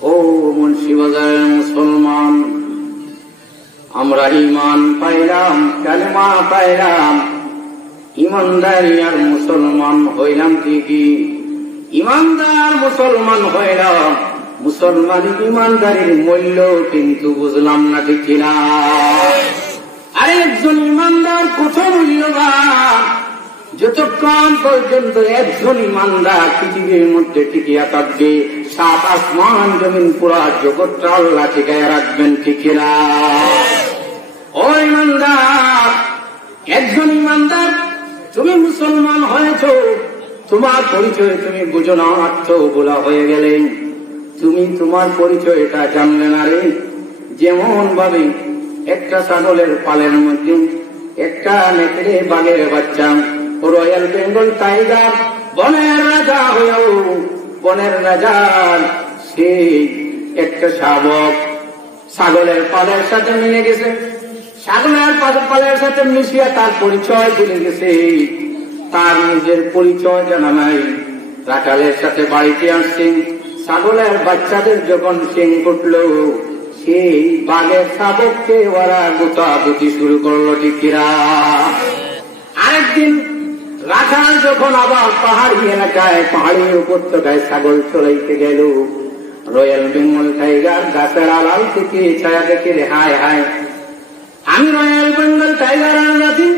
ও মুন্সিবাজারের মুসলমান, আমরা ঈমান পাইলাম, কালেমা পাইলাম, ঈমানদারি আর মুসলমান হইলাম ঠিকই। ঈমানদার মুসলমান হইলাম, মুসলমানি ঈমানদারির মূল্য কিন্তু বুঝলাম না, ঠিক কিনা? আরে একজন ঈমানদার কত মূল্যবান! যতক্ষণ পর্যন্ত একজন ঈমানদার পৃথিবীর মধ্যে টিকিয়া থাকবে, সাত আসমান জমিন পুরা জগৎটা আল্লাহ টিকায় রাখবেন, ঠিক কিনা? ও ঈমানদার, একজন ঈমানদার, তুমি মুসলমান হয়েছ, তোমার পরিচয় তুমি বুঝো না, অর্থ বলা হয়ে গেলে তুমি তোমার পরিচয়টা জানলে না রে। যেমন ভাবে একটা ছাগলের পালের মধ্যে একটা নেকড়ে বাঘের বাচ্চা, রয়্যাল বেঙ্গল টাইগার বনের রাজা হয়েও বনের রাজার সেই একটা শাবক ছাগলের পালের সাথে মিলে গেছে, ছাগলের পালের সাথে মিশিয়ে তার পরিচয় ভুলে গেছে, তার নিজের পরিচয় জানা নাই। রাখালের সাথে বাড়িতে আসছে, ছাগলের বাচ্চাদের যখন সিং উঠল, সেই বাঘের শাবককে ওরা গোতাগুতি শুরু করলো, ঠিক কিনা? আরেকদিন রাখাল যখন আবার পাহাড়ি এলাকায়, পাহাড়ি উপত্যকায় ছাগল চলাইতে গেল, রয়্যাল বেঙ্গল টাইগার গাছের আড়াল থেকে ছায়া দেখে হায় হায়, আমি রয়্যাল বেঙ্গল টাইগার জাতি,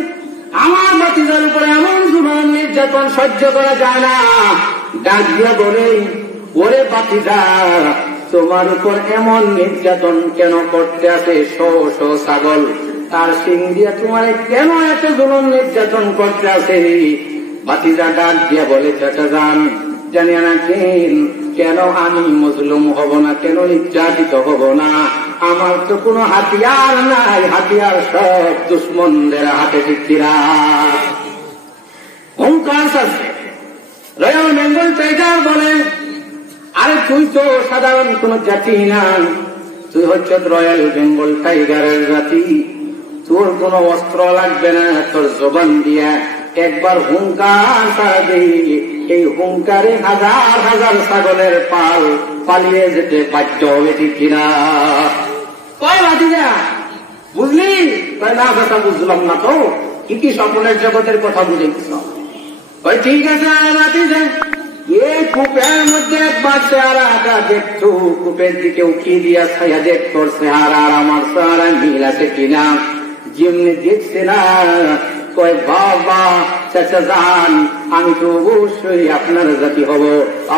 আমার বাতিজার উপরে এমন জুলুম নির্যাতন সহ্য করা যায় না। ডাক দিয়ে বলে, ওরে বাতিজা, তোমার উপর এমন নির্যাতন কেন করতে আছে? শো শো ছাগল তার সিং দিয়ে তোমার কেন এত জুলুম নির্যাতন করতে আছে? বাতিজা ডাক দিয়ে বলে, চাচা যান, জানি না কেন আমি মুসলিম হব না, কেন নির্যাতিত হব না? আমার তো কোনো হাতিয়ার নাই, হাতিয়ার সব দুশ্মনদের হাতে, ঠিক কিনা? হুঙ্কার আছে। রয়্যাল বেঙ্গল টাইগার বলে, আরে তুই তো সাধারণ কোন জাতি না, তুই হচ্ছে রয়্যাল বেঙ্গল টাইগারের জাতি, তোর কোন অস্ত্র লাগবে না, তোর জবান দিয়া একবার হুঙ্কার ছাড়বে, এই হুঙ্কারে হাজার হাজার ছাগলের পাল পালিয়ে যেতে বাধ্য হবে, ঠিক কিনা? কয় বাতিজা বুঝলি? না কথা বুঝলাম না তো, কি স্বপ্নের জগতের কথা বুঝেছিস? ঠিক আছে বাতিজা, এই কূপের মধ্যে একবার চেহারাটা দেখছো, কূপের দিকে উঠিয়ে দিয়া ছায়া দেখ তোর চেহারা আর আমার চেহারা মিল আছে কিনা। যেমনি দেখছে না, কয় বাবা চাচা যান, আমি তো অবশ্যই আপনার জাতি হব।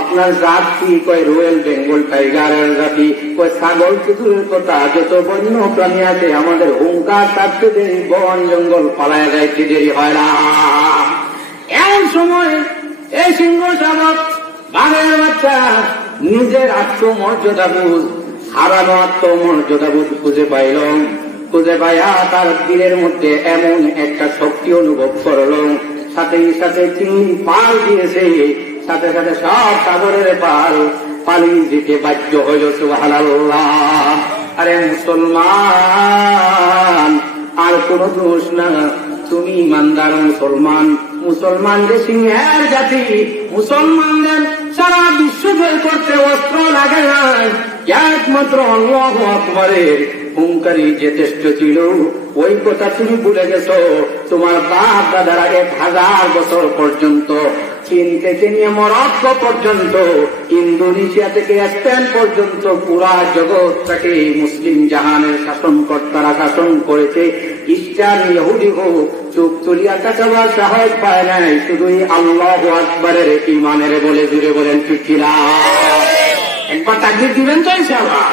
আপনার জাত কি? কয় রয়্যাল বেঙ্গল টাইগারের জাতি। কয় ছাগল কুকুরের কথা, যত বন্য প্রাণী আছে আমাদের হুঙ্কার থাকতে দেরি, বন জঙ্গল পালায় যাইতে দেরি হয় না। এমন সময় এই সিংহ শাবক বাঘের বাচ্চা নিজের আত্মমর্যাদাবোধ, হারানো আত্মমর্যাদাবোধ খুঁজে পাইল। খুঁজে পাইয়া তার দিলের মধ্যে এমন একটা শক্তি অনুভব করল, সাথে সাথে তিনি পাল দিয়েছে, সাথে সাথে সব সাগরের পাল পালিয়ে যেতে বাধ্য হইল। সুবহানাল্লাহ। আরে মুসলমান, আর কোন দোষ না, তুমি ইমানদার মুসলমান, মুসলমানদের সিংহের জাতি, মুসলমানদের সারা বিশ্ব জয় করতে অস্ত্র লাগে না, একমাত্র আল্লাহু আকবারের হুঙ্কারই যথেষ্ট ছিল। ওই কথা তুমি ভুলে গেছো। তোমার বাপ দাদারা 1000 বছর পর্যন্ত, চীন থেকে নিয়ে মরক্কো পর্যন্ত, ইন্দোনেশিয়া থেকে স্পেন পর্যন্ত পুরা জগৎটাকে মুসলিম জাহানের শাসনকর্তারা শাসন করেছে। খ্রিস্টান ইহুদি হোক, চোখ তুলিয়া তাকাবার সাহস পায় নাই, শুধুই আল্লাহু আকবারের ঈমানের বলে জুড়ে বলেন, ঠিক কিনা? একবার তাকবীর দিবেন তো ইনশাআল্লাহ?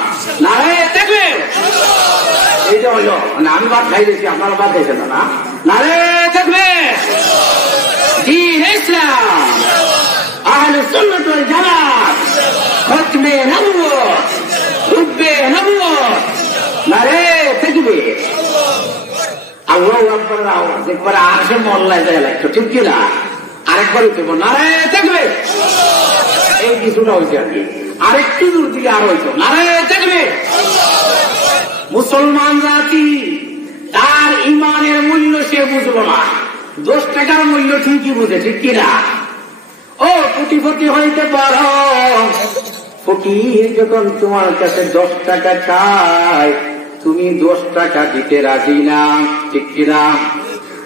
নারায়ে তাকবীর। এই যে হলো, মানে আমি ভাত খাই দিয়েছি, আপনারা ভাত খাইছেন না? নারায়ে তাকবীর। দ্বীন ইসলাম, আহলে সুন্নাত ওয়াল জামাত, খতমে নবুয়ত, রুব্বে নবুয়ত, নারায়ে তাকবীর। আল্লাহু আকবার আওয়াজ একবার আসে মোল্লায় যায় লাগতো, ঠিক কিনা? আরেকবার উঠবো, নারায়ে তাকবীর। এই কিছুটা হয়েছে আর কি, আরেকটু দূর থেকে আর হয়েছে, নারায়ে তাকবীর। মুসলমান জাতি তার ইমানের মূল্য সে বুঝলো না, 10 টাকার মূল্য ঠিকই বুঝে, ঠিক কিনা? ও কোটিপতি হইতে পারো, ফকির যখন তোমার কাছে 10 টাকা চায়, তুমি 10 টাকা দিতে রাজি না, ঠিক কিনা?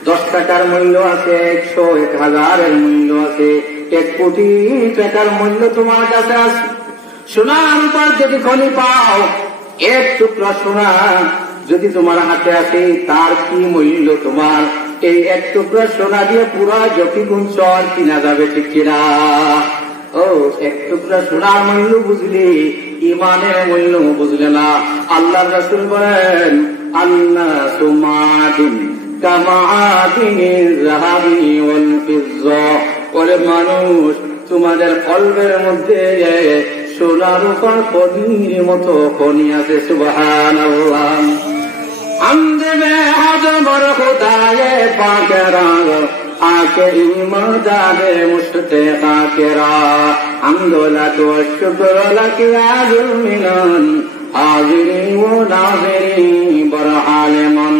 10 টাকার মূল্য আছে 100, 1000 মূল্য আছে, 1 কোটি টাকার মূল্য তোমার কাছে আছে। সোনার উপর যদি খনি পাও, 1 টুকরা সোনা যদি তোমার হাতে আসে, তার কি মূল্য? তোমার এই 1 টুকরা সোনা দিয়ে পুরা জকিগুণ শহর কিনা যাবে, ঠিক কিনা? ও 1 টুকরা সোনার মূল্য বুঝলে ইমানের মূল্য বুঝলে না। আল্লাহর রাসূল বলেন, আন্নাসু মাদিন কামাদিনির যাহাবি ওয়াল ফিজ্জা। ওরে মানুষ, তোমাদের কলবের মধ্যে সোনার উপর খনির মতো খনি আছে। সুবহানাল্লাহ। আমদে বেহাদ মর খুদায়ে পাকেরা, আকে ইমাদারে মুশতাকা কেরা, আমদুল্লাহ তো শুকর লাকি আজুল মিলন, হাজিরি ও নাজিরি বরহালে মন।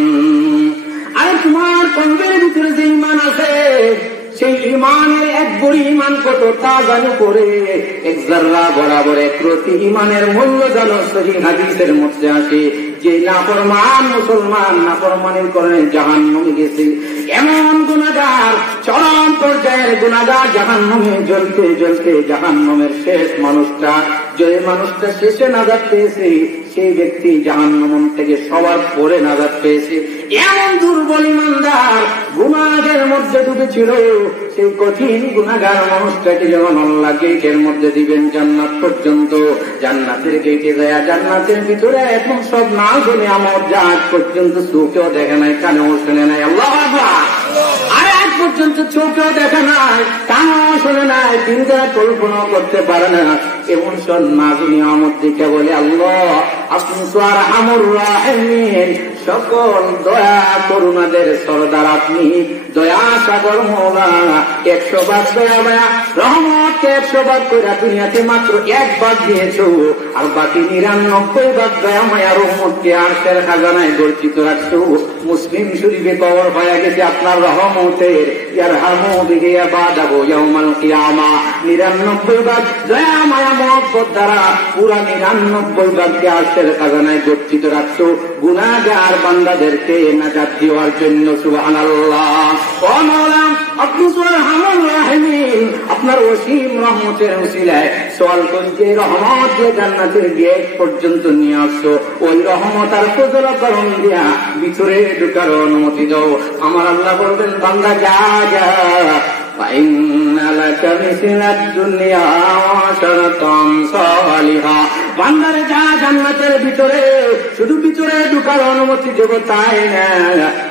আর তোমার কলবের ভিতরে যে ঈমান আছে, সেই ঈমানের 1 বড়ি ঈমান কত তা জানো করে 1 যাররা বরাবর 1 প্রতি ঈমানের মূল্য জানো। সহিহ হাদিসের মধ্যে আসে যে নাফরমান মুসলমান নাফরমানির কারণে জাহান্নামে গেছে, এমন গুনাহগার, চরম পর্যায়ের গুনাহগার, জাহান্নামে জ্বলতে জ্বলতে জাহান্নামের শেষ মানুষটা, যে মানুষটা শেষে নাজাত পেয়েছে, সেই ব্যক্তি জাহান্নাম থেকে সবার পরে নাজাত পেয়েছে। এমন দুর্বল ইমানদার গুনাহের মধ্যে ডুবেছিল, সেই কঠিন গুনাহগার মানুষটাকে যখন আল্লাহ গেটের মধ্যে দিবেন জান্নাত পর্যন্ত, জান্নাতের গেটে যায়, জান্নাতের ভিতরে এখন সব না শুনে আমার যা আজ পর্যন্ত চোখেও দেখে নাই, কানেও শুনে নাই। আল্লাহু আকবার। আর আজ পর্যন্ত চোখেও দেখে নাই, কানেও শুনে নাই, চিন্তা কল্পনা করতে পারে না, এমন সব না শুনে আমার দিকে বলে, আল্লাহ আপনি তো আরহামুর রাহিমিন, সকল দয়া করুণাদের সরদার আপনি, দয়া সাগর মওলা। 100 ভাগ দয়া মায়া রহমতকে 100 ভাগ করে দুনিয়াতে মাত্র 1 ভাগ দিয়েছো, আর বাকি 99 ভাগ দয়া মায়া রহমতকে আরশের খাজানায় গচ্ছিত রাখছো। মুসলিম শরীফে খবর পাওয়া গেছে আপনার রহমতের ইয়ারহামু বিহি ইবাদাহু ইয়াউমাল কিয়ামা, 99 ভাগ দয়া মায়া মহব্বত দ্বারা পুরা 99 ভাগকে আরশের খাজানায় গচ্ছিত রাখছো গুনাহগার বান্দাদেরকে নাজাত দেওয়ার জন্য। সুবহানাল্লাহ। ও মাওলা, আপনি সুবহানার রাহিমিন, আপনার অসীম রহমতের উসিলায় সওয়াল করতে রহমত দিয়ে জান্নাতের গেট পর্যন্ত নিয়ে আসছো, ওই রহমত আর ফজল করম দিয়া ভিতরে ঢোকার অনুমতি দাও। আমার আল্লাহ বলবেন, বান্দা যা যা, বান্দারে যা জান্নাতের ভিতরে, শুধু ভিতরে ঢোকার অনুমতি দেব তাই না,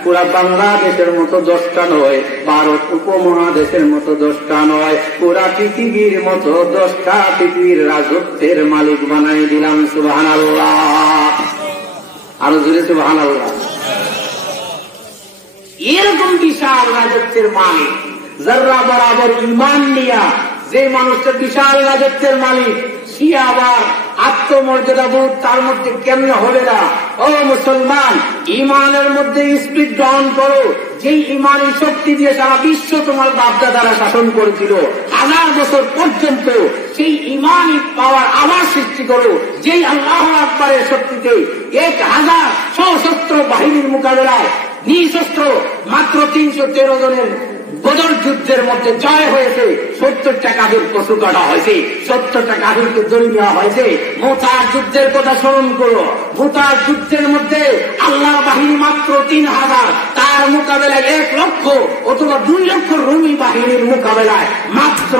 পুরা বাংলাদেশের মতো 10টা নয়, ভারত উপমহাদেশের মতো 10টা নয়, পুরা পৃথিবীর মতো 10টা পৃথিবীর রাজত্বের মালিক বানাই দিলাম। সুবহানাল্লাহ। আরো জোরে সুবহানাল্লাহ। এরকম বিশাল রাজত্বের মালিক, যারা বরাবর ঈমান নিয়া যে মানুষটা বিশাল রাজত্বের মালিক, সে আবার আত্মমর্যাদাবোধ তার মধ্যে কেমন হবে না? ও মুসলমান, ঈমানের মধ্যে স্পিড গ্রহণ করো, যেই ঈমানী শক্তি দিয়ে সারা বিশ্ব তোমার বাপদাদারা শাসন করেছিল 1000 বছর পর্যন্ত, সেই ঈমানী পাওয়ার আবার সৃষ্টি করো, যেই আল্লাহু আকবারের শক্তিতে 1000 সশস্ত্র বাহিনীর মোকাবেলায় নিঃশস্ত্র মাত্র 313 জনের বদর যুদ্ধের মধ্যে জয় হয়েছে, 70টা কাফির কসু কাটা হয়েছে, 70টা কাফিরকে দড়ি দেওয়া হয়েছে। মুতার যুদ্ধের কথা স্মরণ করো, মুতার যুদ্ধের মধ্যে আল্লাহর বাহিনী মাত্র 3000, তার মোকাবেলায় 1 লক্ষ অথবা 2 লক্ষ রুমি বাহিনীর মোকাবেলায় মাত্র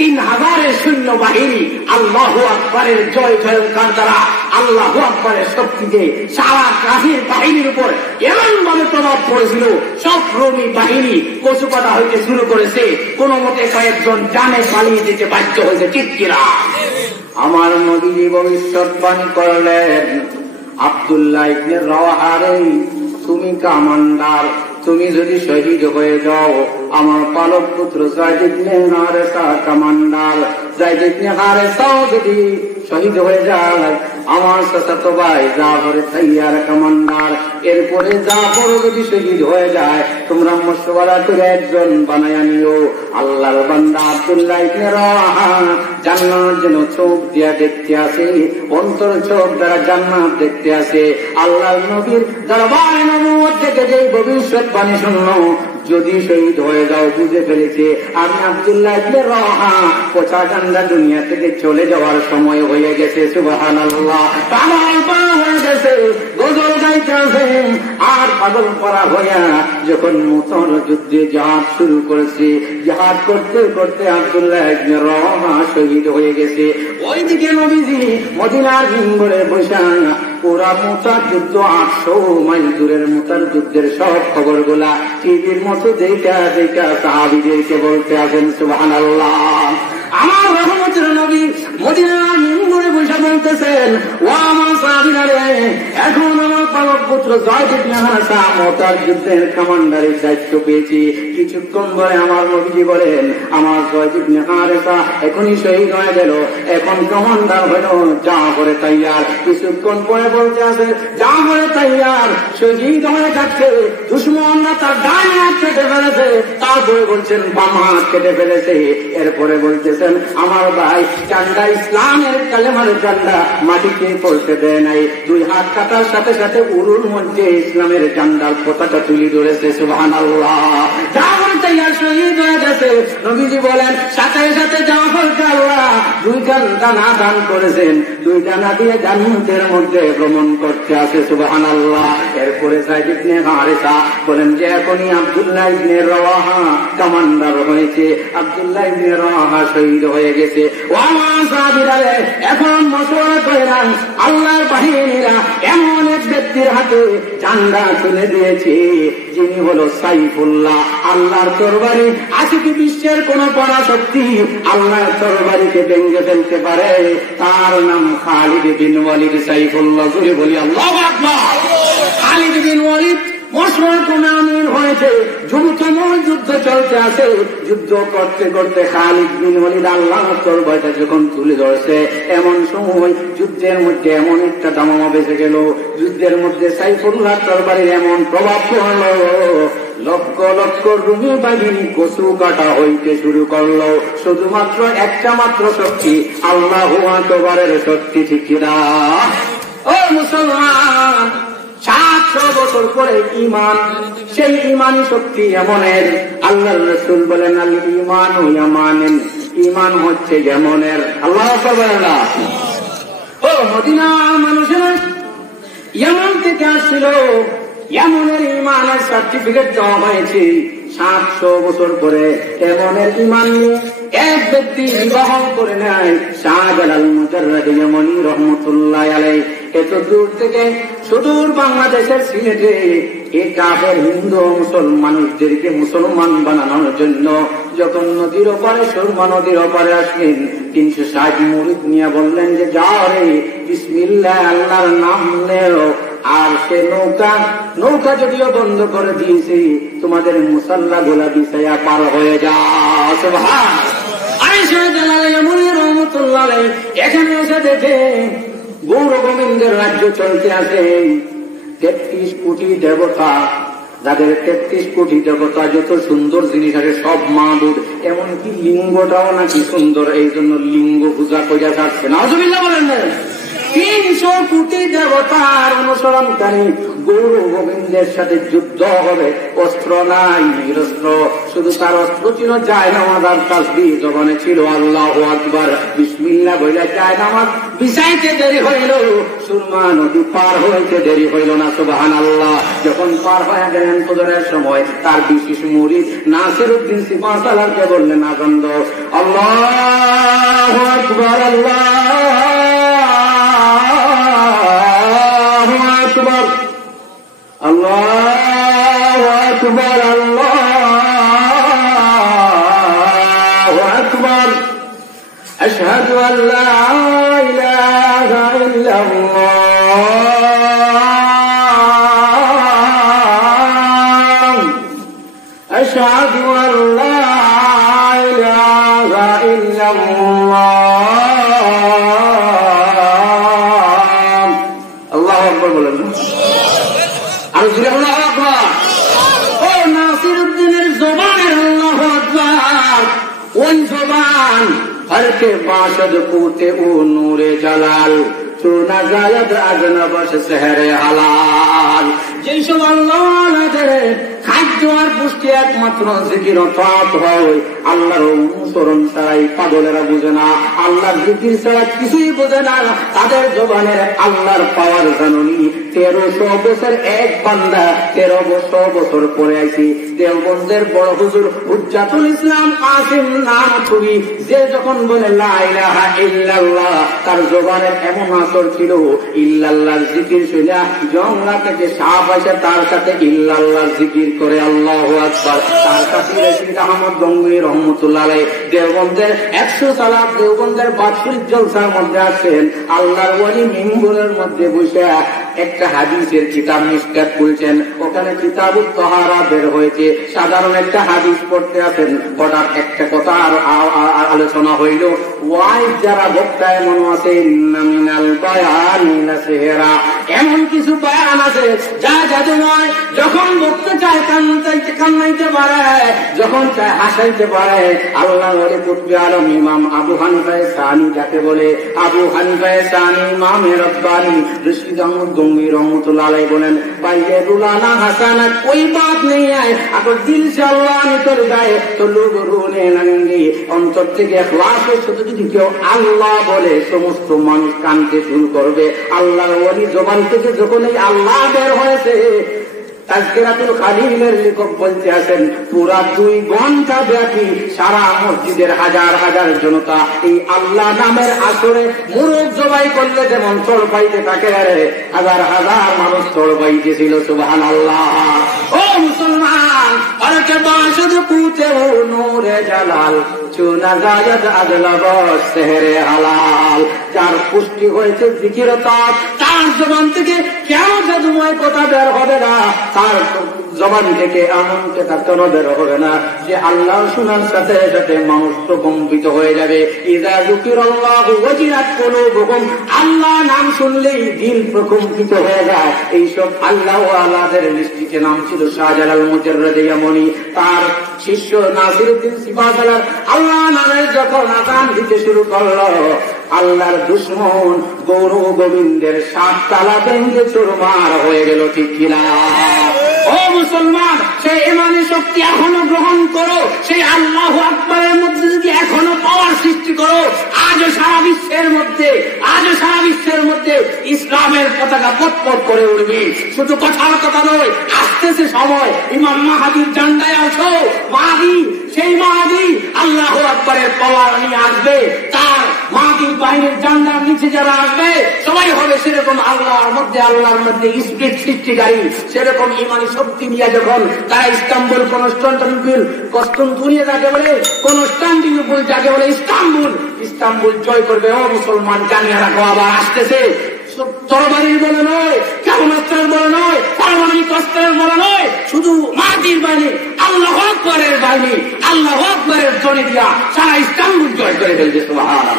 3000 সৈন্য বাহিনী আল্লাহু আকবারের জয় জয়কার দ্বারা আল্লাহু আকবারের শক্তিতে সারা কাফির বাহিনীর উপর এমন ভাবে প্রভাব পড়েছিল, সব রুমি বাহিনী কসু কাটা হইতে শুরু করেছে, কোন মতে কয়েকজন জানে পালিয়ে যেতে বাধ্য হয়েছে। ঠিক কিনা? আমার নবী ভবিষ্যৎবাণী করলেন, আব্দুল্লাহ ইবনে রাওয়াহারে, তুমি কামান্ডার, তুমি যদি শহীদ হয়ে যাও, আমার পালক পুত্র যায়েদ ইবনে হারেসা কামান্ডার, যায়েদ ইবনে হারেসাও যদি শহীদ হয়ে যায়, আমার চাচাতো ভাই জাফর তাইয়ার কমান্ডার। এরপরে জাফর যদি শহীদ হয়ে যায় তোমরা মশওয়ারা করে একজন বানায়া নিও। আল্লাহর বান্দা আব্দুল্লাহ ইবনে রাওয়াহা জান্নাত যেন চোখ দিয়া দেখতে আসে, অন্তর চোখ দ্বারা জান্নাত দেখতে আসে। আল্লাহর নবীর দরবারে নবুয়ত থেকে যে ভবিষ্যৎবাণী শুনলো, যদি শহীদ হয়ে যাও বুঝে ফেলেছে আমি আব্দুল্লাহ ইবনে রাওয়াহা পচা ঠান্ডা দুনিয়া থেকে চলে যাওয়ার সময় হয়ে গেছে। সুবহানাল্লাহ। পাগল পারা হয়ে গেছে, গজল গাইতেছে আর পাগল পারা হইয়া যখন মুতার যুদ্ধে জাহাজ শুরু করেছে, জাহাজ করতে করতে আব্দুল্লাহ ইবনে রাওয়াহা শহীদ হয়ে গেছে। ওইদিকে নবীজি মদিনার মিম্বরে বসা পুরা মুতার যুদ্ধ 800 মাইল দূরের মুতার যুদ্ধের সব খবরগুলা টিভির মতো দেখা দেখা সাহাবীদেরকে বলতে আছেন। সুবহানাল্লাহ। আমার রহমতের নবী মদিনার মিম্বরে বসে বলতেছেন, ও আমার সাহাবীরা রে, এখন আমার পালক পুত্র যায়েদ ইবনে হারেসা মুতার যুদ্ধের কমান্ডারের দায়িত্ব পেয়েছি। কিছুক্ষণ পরে আমার নবীজি বলেন, আমার যায়েদ ইবনে হারেসা এখনই শহীদ হয়ে গেল, এখন কমান্ডার হইল জাফর তাইয়ার। কিছুক্ষণ পরে বলতে আছে জাফর তাইয়ার শহীদ হয়ে যাচ্ছে, দুশমনরা তার ডান হাত কেটে ফেলেছে, তারপরে বলছেন বাম হাত কেটে ফেলেছে। এরপরে বলতেছেন আমার ভাই চান্ডা ইসলামের কালেমার চান্ডা মাটিতে পড়তে দেয় নাই, 2 হাত কাটার সাথে সাথে উরুর মধ্যে ইসলামের চান্ডার পতাকা তুলে ধরেছে। সুবহানাল্লাহ। জাফর তাইয়ার শহীদ হয়ে গেছে। নবীজি বলেন সাথে সাথে জাফরকে আল্লাহ 2 ডানা দান করেছেন, 2 ডানা দিয়ে জান্নাতের মধ্যে ভ্রমণ করতে আছে। সুবহানাল্লাহ। এরপরে যায়েদ ইবনে হারেসা বলেন যে এখনই আব্দুল্লাহ ইবনে রাওয়াহা কমান্ডার হয়েছে, আব্দুল্লাহ ইবনে রাওয়াহা শহীদ হয়ে গেছে। ও আমার সাহাবীরা রে, এখন মশওয়ারা করে না, আল্লাহর বাহিনীরা এমন এক ব্যক্তির হাতে ঝান্ডা তুলে দিয়েছে যিনি হলো সাইফুল্লাহ। আল্লাহর তরবারি আছে কি বিশ্বের কোন পরাশক্তি আল্লাহর তরবারিকে ভেঙে ফেলতে পারে? তার নাম খালিদ বিন ওয়ালিদ সাইফুল্লাহ। জোরে বলি আল্লাহু আকবার। খালিদ বিন ওয়ালিদ মশওয়ারা করে আমির হয়েছে, যুদ্ধ চলতে আছে। যুদ্ধ করতে করতে খালিদ বিন ওয়ালিদ আল্লাহর তরবারিটা যখন তুলে ধরেছে, এমন সময় যুদ্ধের মধ্যে এমন একটা দামামা বেজে গেল, যুদ্ধের মধ্যে সাইফুল্লাহ তরবারির এমন প্রভাব পড়ল, লক্ষ লক্ষ রুমি বাহিনী কচু কাটা হইতে শুরু করলো। শুধুমাত্র একটা মাত্র শক্তি, আল্লাহু আকবারের শক্তি। ঠিক কিনা? ও মুসলমান, 700 বছর পরে ঈমান, সেই ঈমানি শক্তি এমনের। আল্লাহর রাসূল বলেন আল ঈমানু ইয়ামানিন, ঈমান হচ্ছে যেমনের। আল্লাহু আকবার। ও মদিনার মানুষেরা ইয়ামান থেকে আসছিল, ইয়ামানের ঈমানের সার্টিফিকেট দেওয়া হয়েছে। 700 বছর পরে এমনের ঈমান নিয়ে এক ব্যক্তি বিবাহ করে নেয়, শাহজালাল মুজাররদ ইয়ামানি রহমতুল্লাহ আলাইহি। এত দূর থেকে সুদূর বাংলাদেশের সিলেটে এই কাফের হিন্দু মুসলমানদেরকে মুসলমান বানানোর জন্য যখন নদীর ওপারে, সুরমা নদীর ওপারে আসলেন, 360 মুরিদ নিয়ে বললেন যে যাও রে, বিসমিল্লাহ আল্লাহর নাম নেও। আর সে নৌকা যদিও বন্ধ করে দিয়েছে, তোমাদের মুসাল্লা গোলা বিছায়া পার হয়ে যাও। সুবহানাল্লাহ। আরে শাহজালাল ইয়ামানি রহমতুল্লাহ আলাইহি এখানে এসে দেখে গৌর গোবিন্দের রাজ্য চলতে আছে। 33 কোটি দেবতা, যাদের 33 কোটি দেবতা যত সুন্দর জিনিস আছে সব মাবুদ, এমনকি লিঙ্গটাও নাকি সুন্দর, এই জন্য লিঙ্গ পূজা করে যাচ্ছে। নাউজুবিল্লাহ বলেন। 300 কোটি দেবতার অনুসরণকারী গৌর গোবিন্দের সাথে যুদ্ধ হবে। অস্ত্র নাই, নিরস্ত্র, শুধু তার অস্ত্র ছিল জায়নামাজ আর তাসবিহ। জবানে ছিল আল্লাহু আকবার, বিসমিল্লাহ বলে জায়নামাজ বিছাইতে দেরি হইল, সুরমা নদী পার হইতে দেরি হইল না। সুবহানাল্লাহ। যখন পার হয়ে গেলেন ফজরের সময়, তার বিশেষ মুরিদ নাসিরউদ্দিন সিপাহসালারকে বললেন আযান দাও। আল্লাহু আকবার, আল্লাহু আকবার, আল্লাহু আকবার, আল্লাহু আকবার, আশহাদু আল্লা ইলাহা ইল্লাল্লাহ, আশহাদু আল্লা ইলাহা ইল্লাল্লাহ, ওই জবান হরকে বাসদ কুতে ও নূরে জালাল চুনা জায়দ আজনবশ সেহরে হালাল। যেসব আল্লাহদের খাদ্য আর পুষ্টি একমাত্র জিকির তাআত হয়, আল্লাহর অনুসরণ ছাড়াই পাগলেরা বুঝে না, আল্লাহর জিকির ছাড়া কিছুই বোঝে না। তাদের জবানের আল্লাহর পাওয়ার জানুনি 1300 বছর এক বান্দা 1300 বছর পরে আইছি দেওবন্দের বড় হুজুর হুজ্জাতুল ইসলাম কাসিম নানতুবি, যে যখন বলে লা ইলাহা ইল্লাল্লাহ, তার জবানের এমন আসর ছিল ইল্লাল্লাহর জিকির শুনে জংলা থেকে সাপ আসে তার সাথে ইল্লাল্লাহর জিকির করে আল্লাহু আকবার। তার কাছে রশিদ আহমদ গঙ্গুই রহমাতুল্লাহ আলাইহি দেওবন্দের 100 সালাত দেওবন্দের বাৎসরিক জলসার মধ্যে আছেন, আল্লাহর ওলি মিম্বরের মধ্যে বসে একটা হাদিসের কিতাব মিশকাত খুলছেন, ওখানে কিতাবুত তাহারা বের হয়েছে, সাধারণ একটা হাদিস পড়তে আছেন, হঠাৎ একটা কথা আর আলোচনা হইল, ওয়াই যারা বক্তা এমন আছে মিনাল বায়ানিনা সিহরা, এমন কিছু বয়ান আছে যা জাদু নয়, যখন বক্তা চায় কান্নাইতে পারে, যখন চায় হাসাইতে পারে। আল্লাহর ওলি কুতুবে আলম ইমাম আবু হানিফা সানি, যাকে বলে আবু হানিফা সানি ইমামে রব্বানি রশিদ আহমদ गंगी रहमतुल्लाह अलैह बोलें पाइए रुलाना हंसाना कोई बात नहीं है, अगर दिल से अल्लाह निकल जाए तो लोग रोने लगेंगे। अंतर থেকে ইখলাসের সাথে যদি কেউ আল্লাহ বলে সমস্ত মানুষ কানতে শুরু করবে। আল্লাহর ওলি জবান থেকে যখন এই আল্লাহ বের হয়েছে, তাজকিরাতুল খালিলের লেখক বলতে আছেন পুরা 2 ঘন্টা ব্যাপী সারা মসজিদের হাজার হাজার জনতা এই আল্লাহ নামের আসরে মুরগ জবাই করলে যেমন চড় পাইতে থাকে, হাজার হাজার মানুষ চড় পাইতেছিল। সুবহানাল্লাহ। ও মুসলমান, হরকে বাসদ পুতে ও নূরে জালাল চুনা জায়দ আদলাবশ সেহরে হালাল, যার পুষ্টি হয়েছে জিকির তাআত, তার জবান থেকে কেন জাদুময় কথা বের হবে না, তার জবান থেকে আনন্দে তার কেন বের হবে না, যে আল্লাহ শোনার সাথে সাথে মানুষ প্রকম্পিত হয়ে যাবে। ইযা যুকিরাল্লাহু ওয়াজিলাত কুলুবুহুম, আল্লাহ নাম শুনলেই দিল প্রকম্পিত হয়ে যায়। এইসব আল্লাহ ওয়ালাদের লিস্টিতে নাম ছিল শাহজালাল মুজাররদে ইয়ামানি। তার শিষ্য নাসিরউদ্দিন সিফাতুল্লাহ আল্লাহ নামের যখন আযান দিতে শুরু করলো, আল্লাহর দুশমন গৌর গোবিন্দের 7 তালা ভেঙে চুরমার হয়ে গেল। ঠিক কিনা? ও মুসলমান, সেই ইমানি শক্তি এখনো গ্রহণ করো, সেই আল্লাহু আকবারের মধ্যে যদি এখনো পাওয়ার সৃষ্টি করো, আজও সারা বিশ্বের মধ্যে ইসলামের পতাকা পতপত করে উঠবে। শুধু কথার কথা নয়, আসতেছে সময়, ইমাম মাহাদির জান্ডায় আসো, মাহাদি, সেই মাহাদি আল্লাহু আকবারের পাওয়ার নিয়ে আসবে। তার মাহাদির বাহিনীর জান্ডার নিচে যারা আসবে সবাই হবে সেরকম আল্লাহর মধ্যে স্পিড সৃষ্টিকারী, সেরকম ইমানি শক্তি নিয়ে যখন তারা ইস্তাম্বুল কনস্টান্টিনোপল যাকে বলে কনস্টান্টিনোপল যাকে বলে ইস্তাম্বুল জয় করবে। ও মুসলমান, জানিয়ে রাখো আবার আসতেছে। তরবারির বলে নয়, ক্ষেপণাস্ত্রের বলে নয়, পারমাণবিক অস্ত্রের বলে নয়, শুধু মাটির বাহিনী, আল্লাহু আকবারের বাহিনী, আল্লাহু আকবারের জনি দিয়া সারা ইস্তাম্বুল জয় করে ফেলবে। সুবহানাল্লাহ।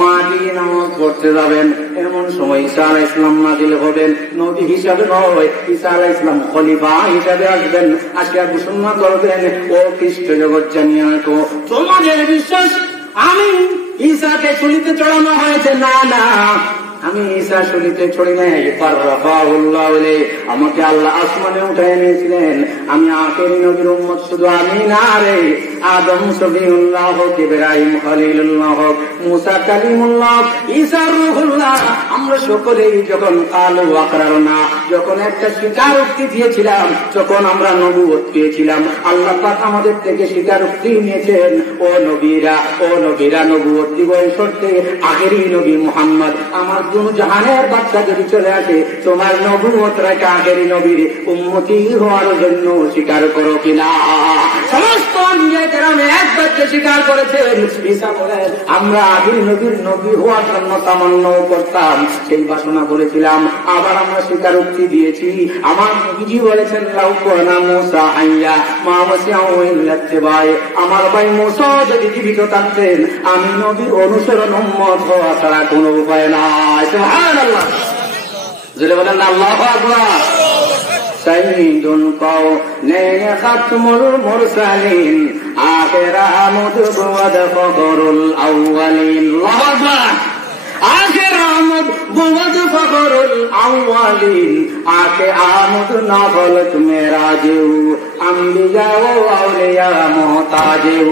মাটি নামাজ পড়তে যাবেন, এমন সময় ঈসা আলাইহিস সালাম নাযিল হবেন। নবী হিসাবে নয়, ঈসা আলাইহিস সালাম খলিফা হিসাবে আসবেন, আসিয়া ঘোষণা করবেন, ও খ্রিস্ট জগৎ জানিয়ে রাখো, তোমাদের বিশ্বাস আমি ঈসাকে শুলিতে চড়ানো হয়েছে? না না, আমি ঈসা শুলিতে ছড়ি নাই, আমাকে আল্লাহ আসমানে উঠাই নিয়েছিলেন। আমি আখেরি নবীর উম্মত, শুধু আমি না রে, আদম সফিউল্লাহ, ইব্রাহিম খলিলুল্লাহ, মুসা কালিমুল্লাহ, ঈসা রূহুল্লাহ, আমরা সকলেই যখন কালু আকরারনা, যখন একটা স্বীকারোক্তি দিয়েছিলাম, যখন আমরা নবুয়ত পেয়েছিলাম, আল্লাহ পাক আমাদের থেকে স্বীকারোক্তি নিয়েছেন, ও নবীরা নবুয়ত দিব এই শর্তে, আখেরি নবী মুহাম্মদ আমার জাহানের বাচ্চা যদি চলে আসে, তোমার নবুয়ত রেখে আগের নবীর উম্মতি হওয়ার জন্য স্বীকার করো কিনা? সমস্ত আম্বিয়া-কেরাম এক বাক্যে স্বীকার করেছেন। ঈসা বলেন, আমরা আগের নবীর নবী হওয়ার জন্য তামান্না করতাম, সেই বাসনা করেছিলাম, আবার আমরা স্বীকারোক্তি দিয়েছি। আমার নবীজি বলেছেন, লাউ কানা মূসা হাইয়া মা ওয়াসিআহু ইল্লা ইত্তিবাই, আমার ভাই মূসা যদি জীবিত থাকতেন, আমি নবীর অনুসরণ উম্মত হওয়া ছাড়া কোনো উপায় নাই। সুবহানাল্লাহ। জোরে বলেন আল্লাহু আকবার। সাইয়্যিদুল কাওনাইন খাতমুল মুরসালিন, আখের আমদ বুয়াদ ফখরুল আউয়ালিন। আল্লাহু আকবার। আখের আমদ বুয়াদ ফখরুল আউয়ালিন, আখে আমদ না বলত মেরাজেউ, আম্বিয়া ও আউলিয়া মুহতাজেউ,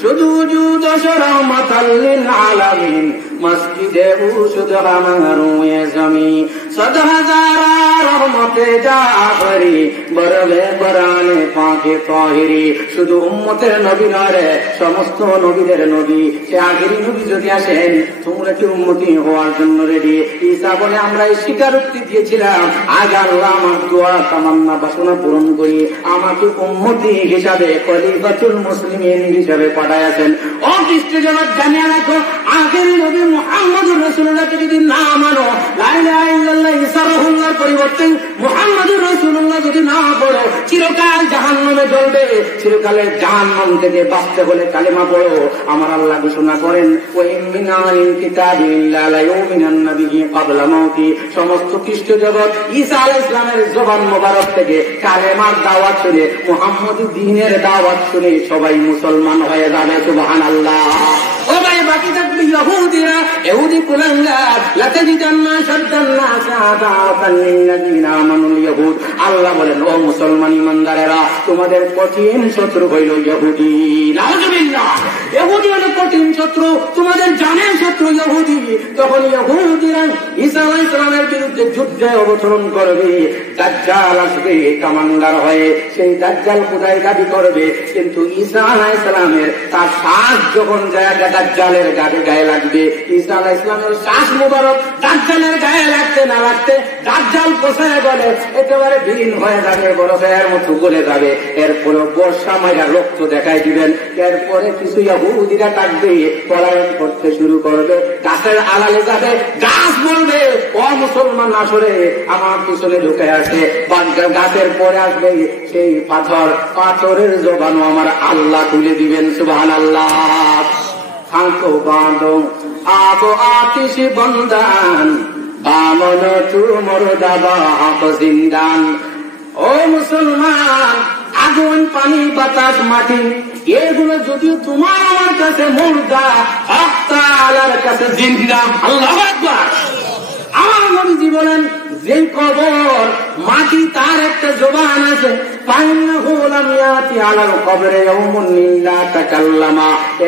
শুধু জুদ রহমাতাল লিল আলামিন, মসজিদে উসুদ আমারু এ জমি, 100,000 রহমতে জাফরি, বরবে বরানে পাকে তাহিরি। শুধু উম্মতের নবী নয়, সমস্ত নবীদের নবী, সে আখেরি নবী যদি আসেন, তোমরা কি উম্মতি হওয়ার জন্য রেডি? ঈসা বলে আমরা এই স্বীকারোক্তি দিয়েছিলাম, আজ আল্লাহ আমার দোয়া তামান্না বাসনা পূরণ করি, আমাকে উম্মতি হিসাবে খলিফাতুল মুসলিমিন হিসাবে পাঠাইয়াছেন। ও খ্রিস্ট জগৎ জানিয়ে রাখো, আখেরি নবী মুহাম্মদুর রাসূলুল্লাহকে যদি না মানো, লা ইলাহা ইল্লাল্লাহ ঈসা রুহুল্লাহর পরিবর্তে মুহাম্মদুর রাসূলুল্লাহ যদি না পড়ো, চিরকাল জাহান্নামে জ্বলবে। চিরকালের জাহান্নাম থেকে বাঁচতে হলে কালেমা পড়ো। আমার আল্লাহ ঘোষণা করেন, ওয়া ইন মিন আহলিল কিতাবি ইল্লা লা ইউমিনান্না বিহি ক্বাবলা মাউতি। সমস্ত খ্রিস্ট জগৎ ঈসা আলাইহিস সালামের জবান মোবারক থেকে কালেমার দাওয়াত শুনে, মুহাম্মদী দ্বীনের দাওয়াত শুনে সবাই মুসলমান হয়ে যাবে। সুবহানাল্লাহ। ও ভাই, বাকি থাকবে ইহুদিরা, ইহুদি কুলাঙ্গার, লাতাজিদান্না শাদ্দান নাস আদাওয়াতান লিল্লাযিনা আমানুল ইয়াহুদ। আল্লাহ বলেন, ও মুসলমান ইমানদারেরা, তোমাদের কঠিন শত্রু হইল ইহুদি। নাউযুবিল্লাহ। ইহুদি হলো কঠিন শত্রু, তোমাদের জানের শত্রু ইহুদি। তখন ইহুদিরা ঈসা আলাইহিস সালামের বিরুদ্ধে যুদ্ধে অবতরণ করবে। দাজ্জাল আসবে কমান্ডার হয়ে, সেই দাজ্জাল খোদাই দাবি করবে, কিন্তু ঈসা আলাইহিস সালামের তার শ্বাস যখন যায় দাজ্জালের গায়ে লাগবে, ঈসা আলাইহিস সালামের শ্বাস মুবারক দাজ্জালের গায়ে লাগতে না লাগতে দাজ্জাল কোথায় গেলে একেবারে বিলীন হয়ে যাবে, বরফের মতো গলে যাবে। এরপরে বর্ষা মাইরা রক্ত দেখাই দিবেন। এরপরে কিছু ইহুদিরা থাকবে, পলায়ন করতে শুরু করবে, গাছের আড়ালে যাবে, গাছ বলবে, ও মুসলমান আসরে আমার পিছনে ঢুকে আসে। গাছের পরে আসবে সেই পাথরের জবানও আমার আল্লাহ তুলে দিবেন। সুবহানাল্লাহ। খাঁকো বাঁধো আবো আতিশ বন্দান, বামন তুমর দাবা হাক জিন্দান। ও মুসলমান, আগুন, পানি, বাতাস, মাটি, এগুলো যদিও তোমার আমার কাছে মুর্দা, হক তাআলার কাছে জিন্দা। আল্লাহু আকবার। আমার নবীজি বলেন, যে কবর মাটি তার একটা জবান আছে,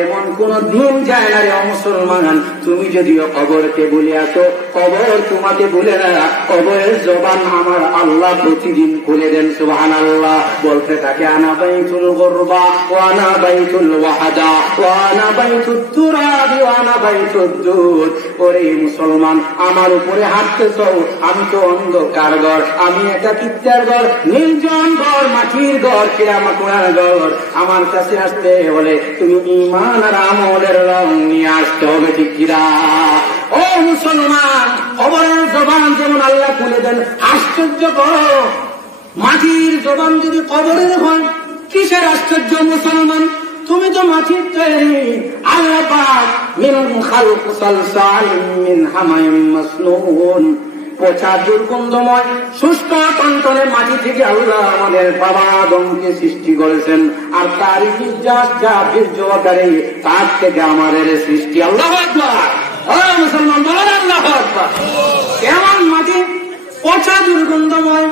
এমন কোন দিন যায় না রে মুসলমান, তুমি যদিও কবরকে বলে আসো, কবর তোমাকে বলে না, কবরের জবান আমার আল্লাহ প্রতিদিন খুলে দেন। সুবহানাল্লাহ। বলতে থাকে, আনা বাইতুল গুরবা ওয়া আনা বাইতুল ওয়াহাদা ওয়া আনা বাইতুত তুরাবি ওয়া আনা বাইতুদ দুর। ওরে মুসলমান, আমার উপরে হাঁটতেছ, আমি তো অন্ধকার ঘর, আমি একাকিত্বের ঘর, নির্জন ঘর, মাটির ঘর, কিরামাকুড়ার ঘর। আমার কাছে আসতে হলে তুমি ঈমান আর আমলের রং নিয়ে আসতে হবে, ঠিক কিনা? ও মুসলমান, কবরের জবান যেমন আল্লাহ খুলে দেন, আশ্চর্য করো, মাটির জবান যদি কবরের হয়, কিসের আশ্চর্য মুসলমান? তুমি তো মাটির তৈরি। আল্লাহ পাক মিন খালক সালসালিন মিন হামাইম মাসনুন, পচা দুর্গন্ধময় শুষ্ক টনটনে মাটি থেকে আল্লাহ আমাদের বাবা আদমকে সৃষ্টি করেছেন, আর তারই নির্যাস যা বীর্য আকারে, তার থেকে আমাদের সৃষ্টি। আল্লাহু আকবার। ও মুসলমান, বলেন আল্লাহু আকবার। কেমন মাটি? পচা দুর্গন্ধময়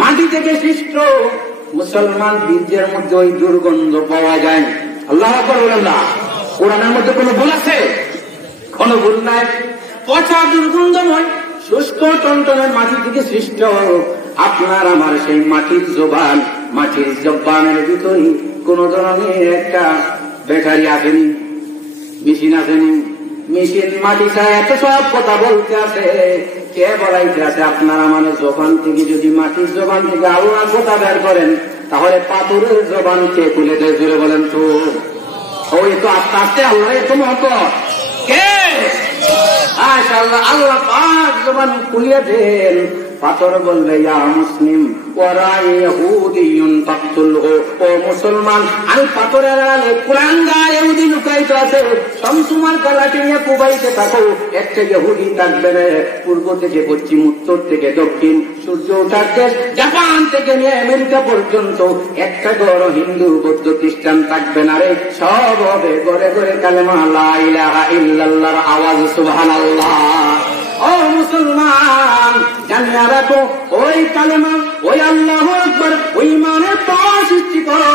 মাটি থেকে সৃষ্ট। মুসলমান, বীর্যের মধ্যে ওই দুর্গন্ধ পাওয়া যায়। আল্লাহু আকবার বলেন না। কোরআনের মধ্যে কোনো ভুল আছে? কোনো ভুল নাই। পচা দুর্গন্ধময় শুষ্ক টনটনের মাটি থেকে সৃষ্ট আপনার আমার সেই মাটির জবান, মাটির জবানের ভিতরে কোন ধরনের একটা ব্যাটারি আসেনি, মেশিন আসেনি। মেশিন মাটি চায় এত সব কথা বলতে আছে, কে বলাইতে আছে? আপনার আমার জবান থেকে যদি মাটির জবান থেকে আল্লাহ কথা বের করেন, তাহলে পাথরের জবান কে খুলে দেয়? জুড়ে বলেন তো। ওই তো আস্তে আস্তে আল্লাহ এত মহব্বত। কে? আল্লাহ পাক জবান খুলিয়ে দেন, পাথর বলবে ইয়া মুসলিম ওরা ইহুদিয়ুন ফাকতুলহু, ও মুসলমান আমি পাথরের আড়ালে কোরআন গায়ে ইহুদি লুকাইতে আছে, শামসুমার কালাকে নিয়ে কুবাইতে থাকো, একটা ইহুদি থাকবে না। পূর্ব থেকে পশ্চিম, উত্তর থেকে দক্ষিণ, সূর্য ওঠার দেশ জাপান থেকে নিয়ে আমেরিকা পর্যন্ত একটা বড় হিন্দু, বৌদ্ধ, খ্রিস্টান থাকবে না রে। সব হবে ঘরে ঘরে কালেমা লা ইলাহা ইল্লাল্লাহর আওয়াজ, সুবহানাল্লাহ। ও মুসলমান জানিয়া রাখো, ওই কালেমা, ওই আল্লাহু আকবার, ওই ইমানের পাওয়ার সৃষ্টি করো।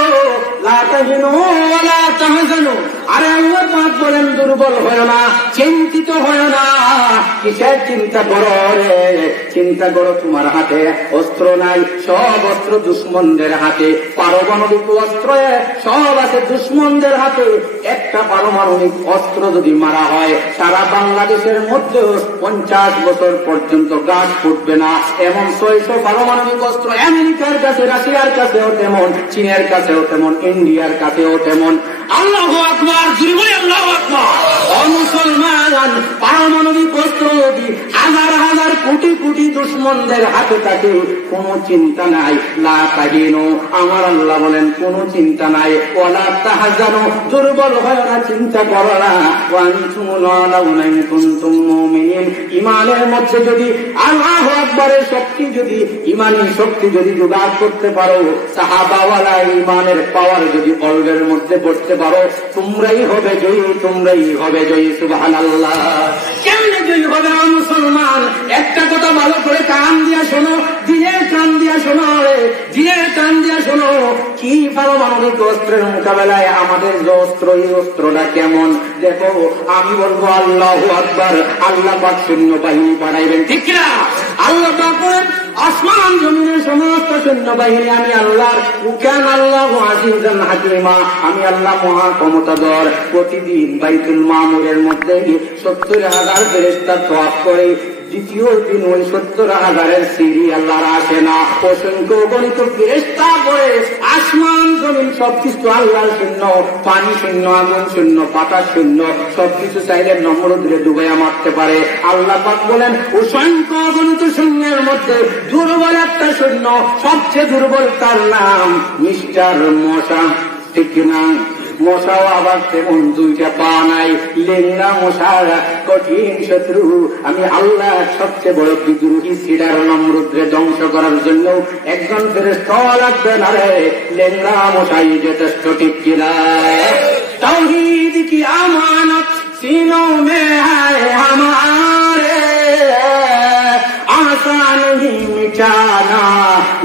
লা তাহিনু ওয়া লা তাহজানু, আরে আল্লাহ পাক বলেন দুর্বল হয় না, চিন্তিত হয় না। কিসের চিন্তা করো রে? চিন্তা করো তোমার হাতে অস্ত্র নাই, সব অস্ত্র দুশ্মনদের হাতে। পারমাণবিক অস্ত্র সব আছে দুশ্মনদের হাতে। একটা পারমাণবিক অস্ত্র যদি মারা হয়, সারা বাংলাদেশের মধ্যে 50 বছর পর্যন্ত গাছ ফুটবে না। এমন 600 পারমাণবিক অস্ত্র আমেরিকার কাছে, রাশিয়ার কাছেও তেমন, চীনের কাছেও তেমন, ইন্ডিয়ার কাছেও তেমন। আল্লাহু আকবার, জুড়ে আল্লাহু আকবার। ও মুসলমান, পারমাণবিক অস্ত্র যদি হাজার হাজার কোটি কোটি দুশ্মনদের হাতে থাকে, কোন চিন্তা নাই। লা তাহিনু, আমার আল্লাহ বলেন কোন চিন্তা নাই। ওয়ালা তাহজানু, দুর্বল হয় না, চিন্তা করো না। ওয়া আনতুম লাউনা ইন কুনতুম মুমিনিন, ইমানের মধ্যে যদি আল্লাহু আকবারের শক্তি, যদি ইমানি শক্তি যদি জোগাড় করতে পারো, সাহাবাওয়ালা ইমানের পাওয়ার যদি কলবের মধ্যে পড়তে পারো, তোমরাই হবে জয়ী, তোমরাই হবে জয়ী, সুবহানাল্লাহ। কেমনে জয়ী হবে মুসলমান? একটা কথা ভালো করে কান দিয়া শোনো, দিনের কান দিয়া শোনো, দিনের কান দিয়া শোনো। কি পারমাণবিক অস্ত্রের মোকাবেলায় আমাদের যে অস্ত্র, এই অস্ত্রটা কেমন দেখো। আমি বলবো আল্লাহু আকবার, আল্লাহ পাক সৈন্যবাহিনী পাঠাইবেন, ঠিক না? আল্লাহ পাক বলেন আসমান জমিনের সমস্ত সৈন্যবাহিনী আমি আল্লাহর। উকান আল্লাহু আজিজান হাকিমা, আমি আল্লাহ মহা ক্ষমতাধর। প্রতিদিন বাইতুল মামুরের মধ্যে 70,000 ফেরেশতা তওয়াফ করে। দ্বিতীয় দিন ওই 70,000 সিঁড়ি আল্লাহর আসে না, অসংখ্য গণিত ফেরেশতা পড়ে। আসমান জমিন সবকিছু আল্লাহর শূন্য, পানি শূন্য, আগুন শূন্য, বাতাস শূন্য, সবকিছু চাইলে নমরুদরে ডুবাইয়া মারতে পারে। আল্লাহ পাক বলেন অসংখ্য গণিত শূন্যের মধ্যে দুর্বল একটা শূন্য, সবচেয়ে দুর্বল তার নাম মিস্টার মশা, ঠিক না? মশাও আবার তেমন দুইটা পা নাই, লেঙ্গা মশার কঠিন শত্রু। আমি আল্লাহ সবচেয়ে বড় বিদ্রোহী সিডার নমরুদরে ধ্বংস করার জন্য একজন ফেরেশতা লাগবে না রে, লেঙ্গা মশাই যথেষ্ট, ঠিক কিনা? তাওহীদ কি আমানত सीनों में है हमारे, आसान नहीं मिटाना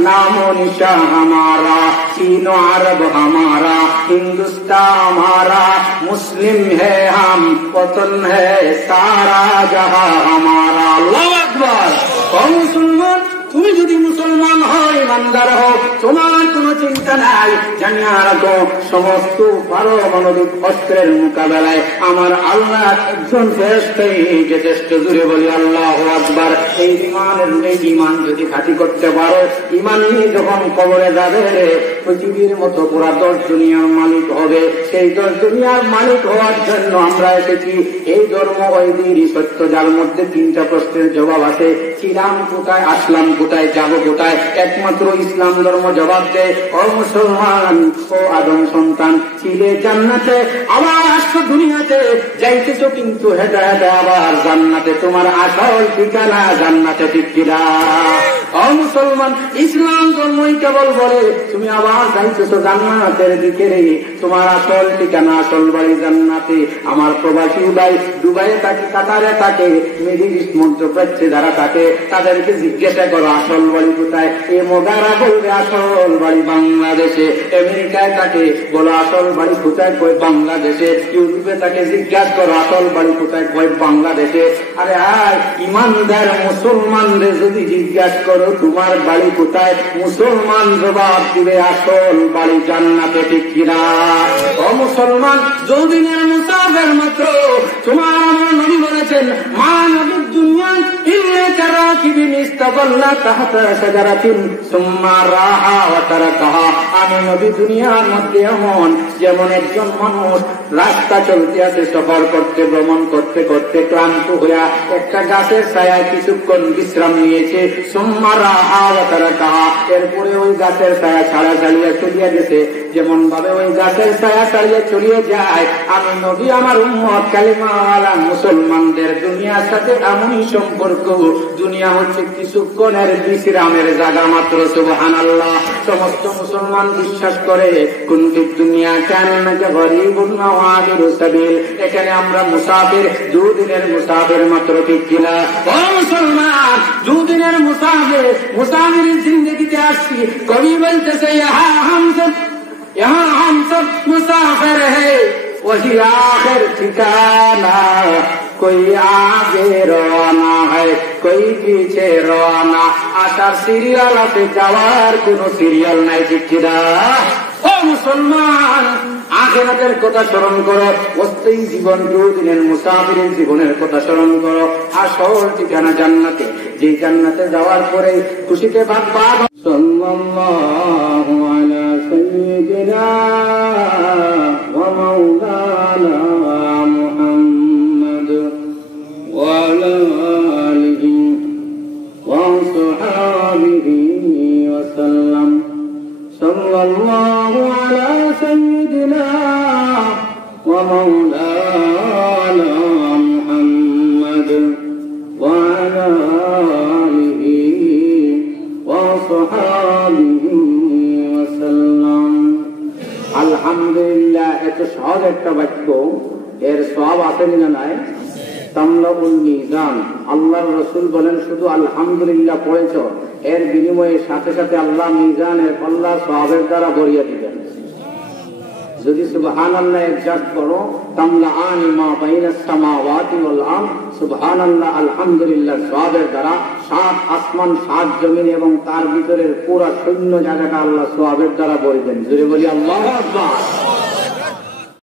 नामो निशा हमारा। तीनों अरब हमारा, हिंदुस्तान हमारा, मुस्लिम है हम, वतन है सारा जहां हमारा। अल्लाहु अकबर। कौन मुसलमान, তুমি যদি মুসলমান হও, ইমানদার হও, তোমার কোনো চিন্তা নাই। জানিয়া রাখো, সমস্ত পারমাণবিক অস্ত্রের মোকাবেলায় আমার আল্লাহ একজন ফেরেশতাই যথেষ্ট। জুড়ে বলি আল্লাহু আকবার। এই ইমান যদি খাঁটি করতে পারো, ইমান নিয়ে যখন কবরে যাবে, পৃথিবীর মতো পুরা 10 দুনিয়ার মালিক হবে। সেই 10 দুনিয়ার মালিক হওয়ার জন্য আমরা এসেছি। এই ধর্ম ওই দিনই সত্য, যার মধ্যে 3টা প্রশ্নের জবাব আছে। ছিলাম কোথায়, আসলাম কোথায়, যাব কোথায়? একমাত্র ইসলাম ধর্ম জবাব দেয়, ও মুসলমান, ও আদম সন্তান, ছিলে জান্নাতে, আবার আসছো দুনিয়াতে, যাইতেছ কিন্তু হেদায়েতে, আবার জান্নাতে। তোমার আসল ঠিকানা জান্নাতে, ঠিক কিনা? ও মুসলমান, ইসলাম ধর্মই কেবল বলে তুমি আবার যাইতেছ জান্নাতের দিকে রে, তোমার আসল ঠিকানা, আসল বাড়ি জান্নাতে। আমার প্রবাসী ভাই দুবাইয়ে থাকে, কাতারে থাকে, মিডিল ইস্ট মধ্যপ্রাচ্যে যারা থাকে, তাদেরকে জিজ্ঞাসা করো আসল বাড়ি কোথায়। এ মোগারা বলবে আসল বাড়ি বাংলাদেশে। আমেরিকায় থাকে, বলো আসল বাড়ি কোথায়, কই বাংলাদেশে। ইউরোপে থাকে, জিজ্ঞাসা করো আসল বাড়ি কোথায়, কই বাংলাদেশে। আরে আয় ইমানদার মুসলমানদের যদি জিজ্ঞাসা করো তোমার বাড়ি কোথায়, মুসলমান জবাব দিবে আসল বাড়ি জান্নাতে, ঠিক কিনা? ও মুসলমান, যৌদিনের মুসাফির মাত্র। তোমার আমার নবী বলেছেন মা নবীর দুনিয়া ইল্লে কারা রাকিবিন ইস্তাযাল্লা তাহতা শাজারাতিন সুম্মা রাহা ওয়া তারাকাহা। আমি নবী দুনিয়ার মধ্যে এমন যেমন একজন মানুষ রাস্তা চলতে আছে, সফর করতে ভ্রমণ করতে করতে ক্লান্ত হইয়া একটা গাছের ছায়ায় কিছুক্ষণ বিশ্রাম নিয়েছে, সুম্মা রাহা ওয়া তারাকাহা, এরপরে ওই গাছের ছায়া ছাড়া চালিয়ে চলিয়ে গেছে। যেমন ভাবে ওই গাছের ছায়া ছাড়িয়ে চলিয়ে যায়, আমি নবী আমার উম্মত কালিমাওয়ালা মুসলমানদের দুনিয়ার সাথে এমনই সম্পর্ক। দুনিয়া হচ্ছে কিছুক্ষণের বিশ্রামের জায়গা মাত্র। সুবহানাল্লাহ। সমস্ত মুসলমান বিশ্বাস করে কুনফিদ দুনিয়া কান্নাকা গরীবুন ওয়া আবিরুস সাবিল, এখানে আমরা মুসাফির, দুদিনের মুসাফির মাত্র। ঠিক কিনা? ও মুসলমান, দুদিনের মুসাফির, মুসাফিরের জিন্দেগিতে আসছি। কবি বলতেছে यहाँ हम सब मुसाफिर है, वही आखिर ठिकाना, कोई आगे रवाना है, कोई पीछे रवाना। आशा सीरियल पे যাওয়ার কোন সিরিয়াল নাই। ঠিক কিনা? ও মুসলমান, আখিরাতের কথা স্মরণ করো, অস্থায়ী জীবন দুদিনের মুসাফিরের জীবনের কথা স্মরণ করো। আসল ঠিকানা জান্নাতে, যে জান্নাতে যাওয়ার পরে খুশিতে ভাগ ভাগ। সাল্লাল্লাহু আলা সাইয়্যিদিনা ওয়া মাওলানা মুহাম্মদ ওয়া আলা আলিহি ওয়া সাহবিহি ওয়া সাল্লাম। সাল্লাল্লাহু আলা সাইয়্যিদিনা ওয়া মাওলানা মুহাম্মদ ওয়া আলা আলিহি ওয়া সাহবিহি ওয়া সাল্লাম। আলহামদুলিল্লাহ, এত সহজ একটা বাক্য, এর সওয়াব আছে না নাই? তামলাউল মিজান। আল্লাহর রাসূল বলেন, শুধু আলহামদুলিল্লাহ পড়েছ, এর বিনিময়ে সাথে সাথে আল্লাহ মিজানের পাল্লা সওয়াবের দ্বারা ভরিয়ে দিবেন। যদি সুবহানাল্লাহ একজাত করো, তামলাআনি মা বাইনাস সামাওয়াতি ওয়াল আরদ, সুবহানাল্লাহ আলহামদুলিল্লাহ সওয়াবের দ্বারা 7 আসমান 7 জমিন এবং তার ভিতরের পুরো শূন্য জায়গাটা আল্লাহ সওয়াবের দ্বারা ভরে দেন। জোরে বলি আল্লাহু আকবার।